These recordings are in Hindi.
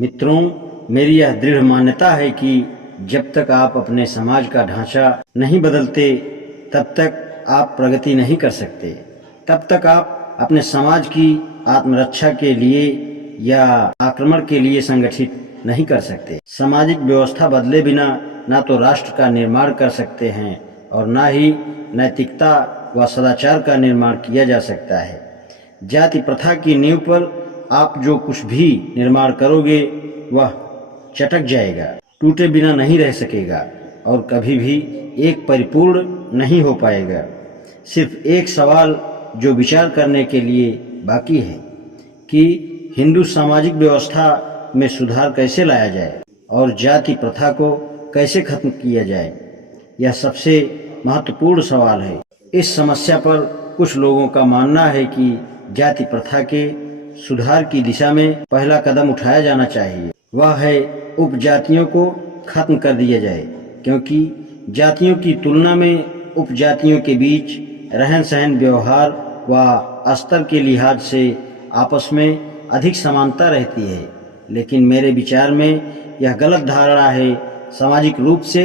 मित्रों, मेरी यह दृढ़ मान्यता है कि जब तक आप अपने समाज का ढांचा नहीं बदलते तब तक आप प्रगति नहीं कर सकते। तब तक आप अपने समाज की आत्मरक्षा के लिए या आक्रमण के लिए संगठित नहीं कर सकते। सामाजिक व्यवस्था बदले बिना ना तो राष्ट्र का निर्माण कर सकते हैं और ना ही नैतिकता व सदाचार का निर्माण किया जा सकता है। जाति प्रथा की नींव पर आप जो कुछ भी निर्माण करोगे वह चटक जाएगा, टूटे बिना नहीं रह सकेगा और कभी भी एक परिपूर्ण नहीं हो पाएगा। सिर्फ एक सवाल जो विचार करने के लिए बाकी है कि हिंदू सामाजिक व्यवस्था में सुधार कैसे लाया जाए और जाति प्रथा को कैसे खत्म किया जाए। यह सबसे महत्वपूर्ण सवाल है। इस समस्या पर कुछ लोगों का मानना है कि जाति प्रथा के सुधार की दिशा में पहला कदम उठाया जाना चाहिए। वह है उपजातियों को खत्म कर दिया जाए, क्योंकि जातियों की तुलना में उपजातियों के बीच रहन सहन, व्यवहार व स्तर के लिहाज से आपस में अधिक समानता रहती है। लेकिन मेरे विचार में यह गलत धारणा है। सामाजिक रूप से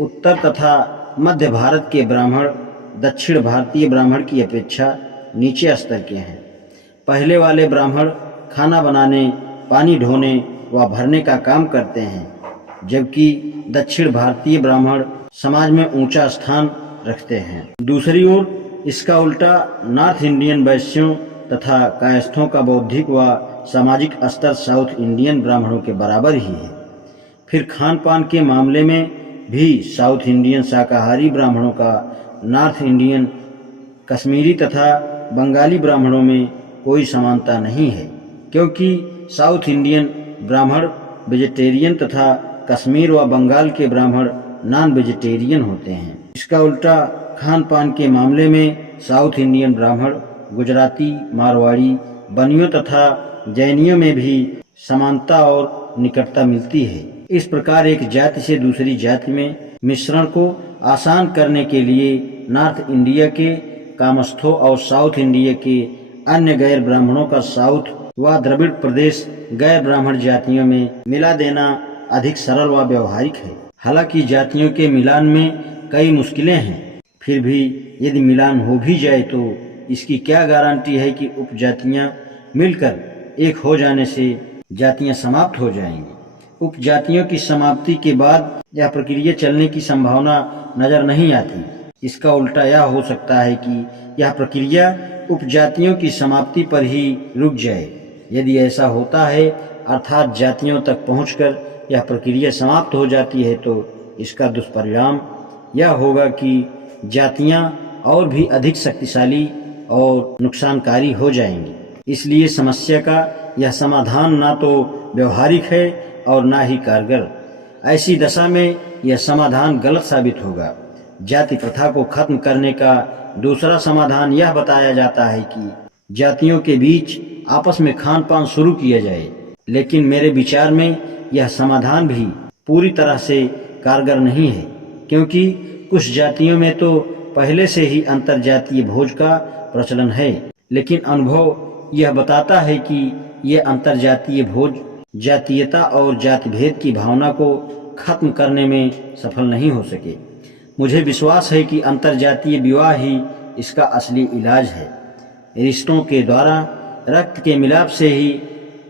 उत्तर तथा मध्य भारत के ब्राह्मण दक्षिण भारतीय ब्राह्मण की अपेक्षा नीचे स्तर के हैं। पहले वाले ब्राह्मण खाना बनाने, पानी ढोने व भरने का काम करते हैं, जबकि दक्षिण भारतीय ब्राह्मण समाज में ऊंचा स्थान रखते हैं। दूसरी ओर इसका उल्टा नॉर्थ इंडियन वैश्यों तथा कायस्थों का बौद्धिक व सामाजिक स्तर साउथ इंडियन ब्राह्मणों के बराबर ही है। फिर खान पान के मामले में भी साउथ इंडियन शाकाहारी ब्राह्मणों का नॉर्थ इंडियन कश्मीरी तथा बंगाली ब्राह्मणों में कोई समानता नहीं है, क्योंकि साउथ इंडियन ब्राह्मण वेजिटेरियन तथा कश्मीर व बंगाल के ब्राह्मण नॉन वेजिटेरियन होते हैं। इसका उल्टा खान पान के मामले में साउथ इंडियन ब्राह्मण गुजराती, मारवाड़ी, बनियों तथा जैनियों में भी समानता और निकटता मिलती है। इस प्रकार एक जाति से दूसरी जाति में मिश्रण को आसान करने के लिए नॉर्थ इंडिया के कामस्थों और साउथ इंडिया के अन्य गैर ब्राह्मणों का साउथ व द्रविड़ प्रदेश गैर ब्राह्मण जातियों में मिला देना अधिक सरल व व्यवहारिक है। हालांकि जातियों के मिलान में कई मुश्किलें हैं, फिर भी यदि मिलान हो भी जाए तो इसकी क्या गारंटी है कि उपजातियां मिलकर एक हो जाने से जातियां समाप्त हो जाएंगी। उपजातियों की समाप्ति के बाद यह प्रक्रिया चलने की संभावना नजर नहीं आती। इसका उल्टा यह हो सकता है कि यह प्रक्रिया उपजातियों की समाप्ति पर ही रुक जाए। यदि ऐसा होता है, अर्थात जातियों तक पहुंचकर यह प्रक्रिया समाप्त हो जाती है, तो इसका दुष्परिणाम यह होगा कि जातियां और भी अधिक शक्तिशाली और नुकसानकारी हो जाएंगी। इसलिए समस्या का यह समाधान ना तो व्यवहारिक है और ना ही कारगर। ऐसी दशा में यह समाधान गलत साबित होगा। जाति प्रथा को खत्म करने का दूसरा समाधान यह बताया जाता है कि जातियों के बीच आपस में खान पान शुरू किया जाए। लेकिन मेरे विचार में यह समाधान भी पूरी तरह से कारगर नहीं है, क्योंकि कुछ जातियों में तो पहले से ही अंतर जातीय भोज का प्रचलन है। लेकिन अनुभव यह बताता है कि ये अंतर जातीय भोज जातीयता और जाति भेद की भावना को खत्म करने में सफल नहीं हो सके। मुझे विश्वास है कि अंतर जातीय विवाह ही इसका असली इलाज है। रिश्तों के द्वारा रक्त के मिलाप से ही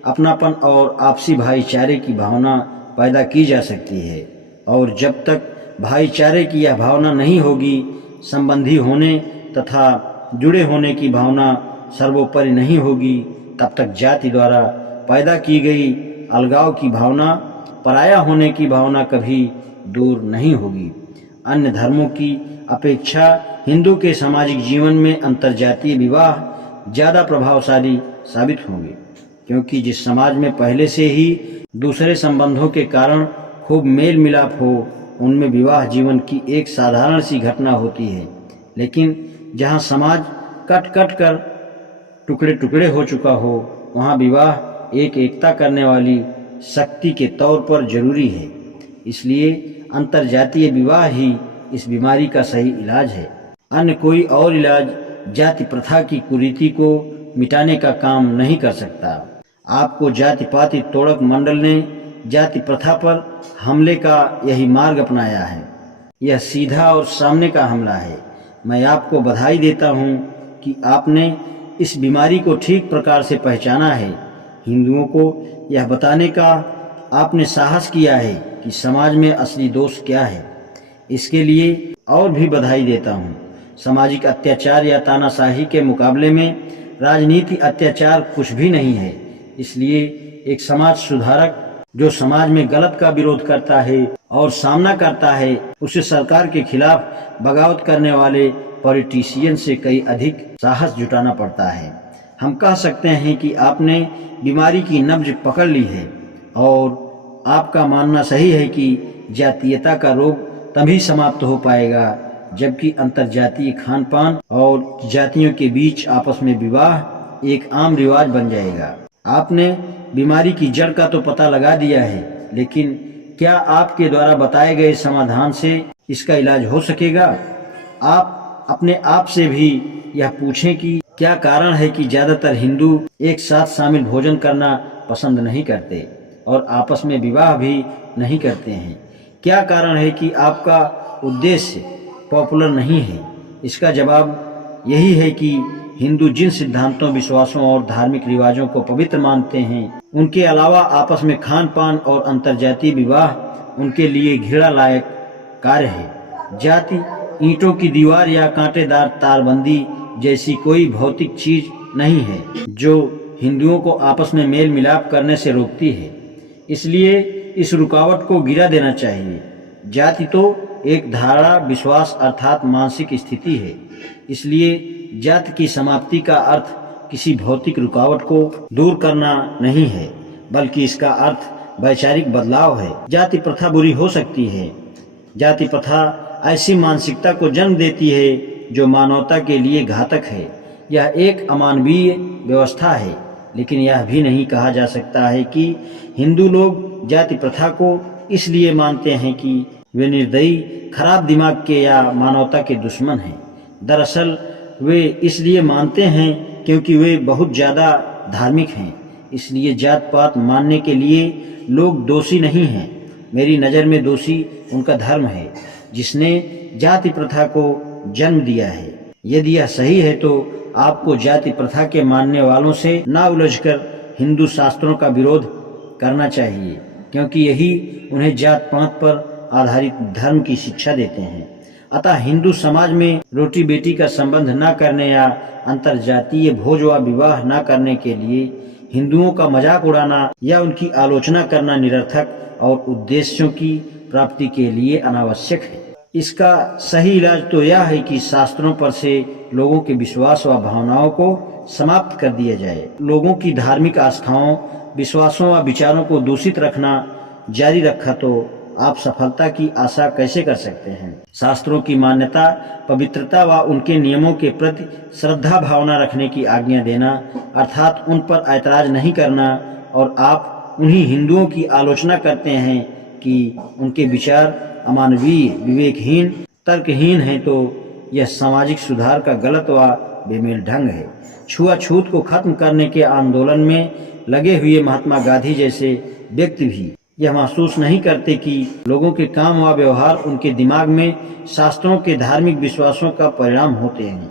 अपनापन और आपसी भाईचारे की भावना पैदा की जा सकती है, और जब तक भाईचारे की यह भावना नहीं होगी, संबंधी होने तथा जुड़े होने की भावना सर्वोपरि नहीं होगी, तब तक जाति द्वारा पैदा की गई अलगाव की भावना, पराया होने की भावना कभी दूर नहीं होगी। अन्य धर्मों की अपेक्षा हिंदू के सामाजिक जीवन में अंतर्जातीय विवाह ज़्यादा प्रभावशाली साबित होंगे, क्योंकि जिस समाज में पहले से ही दूसरे संबंधों के कारण खूब मेल मिलाप हो, उनमें विवाह जीवन की एक साधारण सी घटना होती है। लेकिन जहाँ समाज कट कट कर टुकड़े टुकड़े हो चुका हो, वहाँ विवाह एक एकता करने वाली शक्ति के तौर पर जरूरी है। इसलिए अंतर्जातीय विवाह ही इस बीमारी का सही इलाज है। अन्य कोई और इलाज जाति प्रथा की कुरीति को मिटाने का काम नहीं कर सकता। आपको जाति पाति तोड़क मंडल ने जाति प्रथा पर हमले का यही मार्ग अपनाया है। यह सीधा और सामने का हमला है। मैं आपको बधाई देता हूँ कि आपने इस बीमारी को ठीक प्रकार से पहचाना है। हिंदुओं को यह बताने का आपने साहस किया है कि समाज में असली दोष क्या है। इसके लिए और भी बधाई देता हूँ। सामाजिक अत्याचार या तानाशाही के मुकाबले में राजनीति अत्याचार कुछ भी नहीं है। इसलिए एक समाज सुधारक जो समाज में गलत का विरोध करता है और सामना करता है, उसे सरकार के खिलाफ बगावत करने वाले पॉलिटिशियन से कई अधिक साहस जुटाना पड़ता है। हम कह सकते हैं कि आपने बीमारी की नब्ज पकड़ ली है और आपका मानना सही है कि जातीयता का रोग तभी समाप्त हो पाएगा जबकि अंतर्जातीय खान पान और जातियों के बीच आपस में विवाह एक आम रिवाज बन जाएगा। आपने बीमारी की जड़ का तो पता लगा दिया है, लेकिन क्या आपके द्वारा बताए गए समाधान से इसका इलाज हो सकेगा? आप अपने आप से भी यह पूछें कि क्या कारण है कि ज्यादातर हिंदू एक साथ शामिल भोजन करना पसंद नहीं करते और आपस में विवाह भी नहीं करते हैं। क्या कारण है कि आपका उद्देश्य पॉपुलर नहीं है? इसका जवाब यही है कि हिंदू जिन सिद्धांतों, विश्वासों और धार्मिक रिवाजों को पवित्र मानते हैं, उनके अलावा आपस में खान पान और अंतर्जातीय विवाह उनके लिए घृणा लायक कार्य है। जाति ईंटों की दीवार या कांटेदार तारबंदी जैसी कोई भौतिक चीज नहीं है जो हिंदुओं को आपस में मेल मिलाप करने से रोकती है। इसलिए इस रुकावट को गिरा देना चाहिए। जाति तो एक धारणा, विश्वास अर्थात मानसिक स्थिति है। इसलिए जाति की समाप्ति का अर्थ किसी भौतिक रुकावट को दूर करना नहीं है, बल्कि इसका अर्थ वैचारिक बदलाव है। जाति प्रथा बुरी हो सकती है। जाति प्रथा ऐसी मानसिकता को जन्म देती है जो मानवता के लिए घातक है। यह एक अमानवीय व्यवस्था है, लेकिन यह भी नहीं कहा जा सकता है कि हिंदू लोग जाति प्रथा को इसलिए मानते हैं कि वे निर्दयी, खराब दिमाग के या मानवता के दुश्मन हैं। दरअसल वे इसलिए मानते हैं क्योंकि वे बहुत ज़्यादा धार्मिक हैं। इसलिए जात पात मानने के लिए लोग दोषी नहीं हैं। मेरी नज़र में दोषी उनका धर्म है जिसने जाति प्रथा को जन्म दिया है। यदि यह सही है तो आपको जाति प्रथा के मानने वालों से ना उलझकर हिंदू शास्त्रों का विरोध करना चाहिए, क्योंकि यही उन्हें जात पात पर आधारित धर्म की शिक्षा देते हैं। अतः हिंदू समाज में रोटी बेटी का संबंध न करने या अंतर्जातीय भोज व विवाह न करने के लिए हिंदुओं का मजाक उड़ाना या उनकी आलोचना करना निरर्थक और उद्देश्यों की प्राप्ति के लिए अनावश्यक है। इसका सही इलाज तो यह है कि शास्त्रों पर से लोगों के विश्वास व भावनाओं को समाप्त कर दिया जाए। लोगों की धार्मिक आस्थाओं, विश्वासों व विचारों को दूषित रखना जारी रखा तो आप सफलता की आशा कैसे कर सकते हैं? शास्त्रों की मान्यता, पवित्रता व उनके नियमों के प्रति श्रद्धा भावना रखने की आज्ञा देना, अर्थात उन पर ऐतराज नहीं करना, और आप उन्हीं हिंदुओं की आलोचना करते हैं कि उनके विचार अमानवीय, विवेकहीन, तर्कहीन हैं, तो यह सामाजिक सुधार का गलत व बेमेल ढंग है। छुआछूत को खत्म करने के आंदोलन में लगे हुए महात्मा गांधी जैसे व्यक्ति भी यह महसूस नहीं करते कि लोगों के काम व व्यवहार उनके दिमाग में शास्त्रों के धार्मिक विश्वासों का परिणाम होते हैं,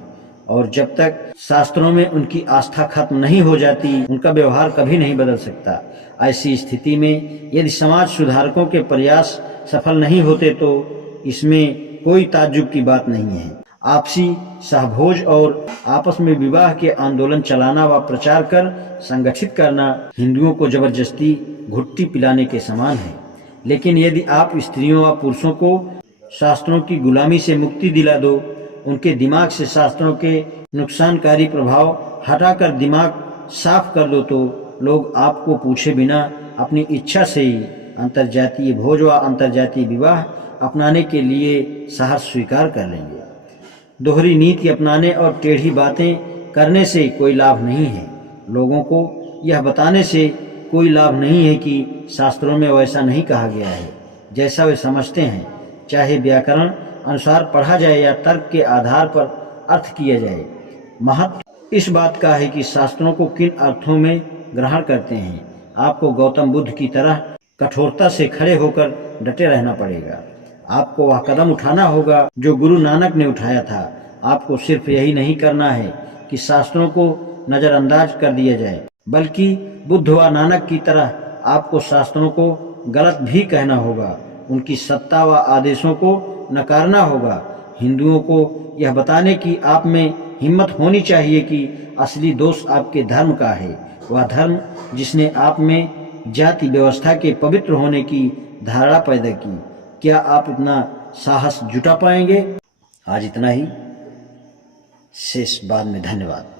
और जब तक शास्त्रों में उनकी आस्था खत्म नहीं हो जाती, उनका व्यवहार कभी नहीं बदल सकता। ऐसी स्थिति में यदि समाज सुधारकों के प्रयास सफल नहीं होते तो इसमें कोई ताज्जुब की बात नहीं है। आपसी सहभोज और आपस में विवाह के आंदोलन चलाना व प्रचार कर संगठित करना हिंदुओं को जबरदस्ती घुट्टी पिलाने के समान है। लेकिन यदि आप स्त्रियों व पुरुषों को शास्त्रों की गुलामी से मुक्ति दिला दो, उनके दिमाग से शास्त्रों के नुकसानकारी प्रभाव हटाकर दिमाग साफ कर दो, तो लोग आपको पूछे बिना अपनी इच्छा से ही अंतर्जातीय भोज व अंतर्जातीय विवाह अपनाने के लिए साहस स्वीकार कर लेंगे। दोहरी नीति अपनाने और टेढ़ी बातें करने से कोई लाभ नहीं है। लोगों को यह बताने से कोई लाभ नहीं है कि शास्त्रों में वैसा नहीं कहा गया है जैसा वे समझते हैं, चाहे व्याकरण अनुसार पढ़ा जाए या तर्क के आधार पर अर्थ किया जाए। महत्व इस बात का है कि शास्त्रों को किन अर्थों में ग्रहण करते हैं। आपको गौतम बुद्ध की तरह कठोरता से खड़े होकर डटे रहना पड़ेगा। आपको वह कदम उठाना होगा जो गुरु नानक ने उठाया था। आपको सिर्फ यही नहीं करना है कि शास्त्रों को नज़रअंदाज कर दिया जाए, बल्कि बुद्ध व नानक की तरह आपको शास्त्रों को गलत भी कहना होगा, उनकी सत्ता व आदेशों को नकारना होगा। हिंदुओं को यह बताने की आप में हिम्मत होनी चाहिए कि असली दोष आपके धर्म का है, वह धर्म जिसने आप में जाति व्यवस्था के पवित्र होने की धारणा पैदा की। क्या आप इतना साहस जुटा पाएंगे? आज इतना ही, शेष बाद में। धन्यवाद।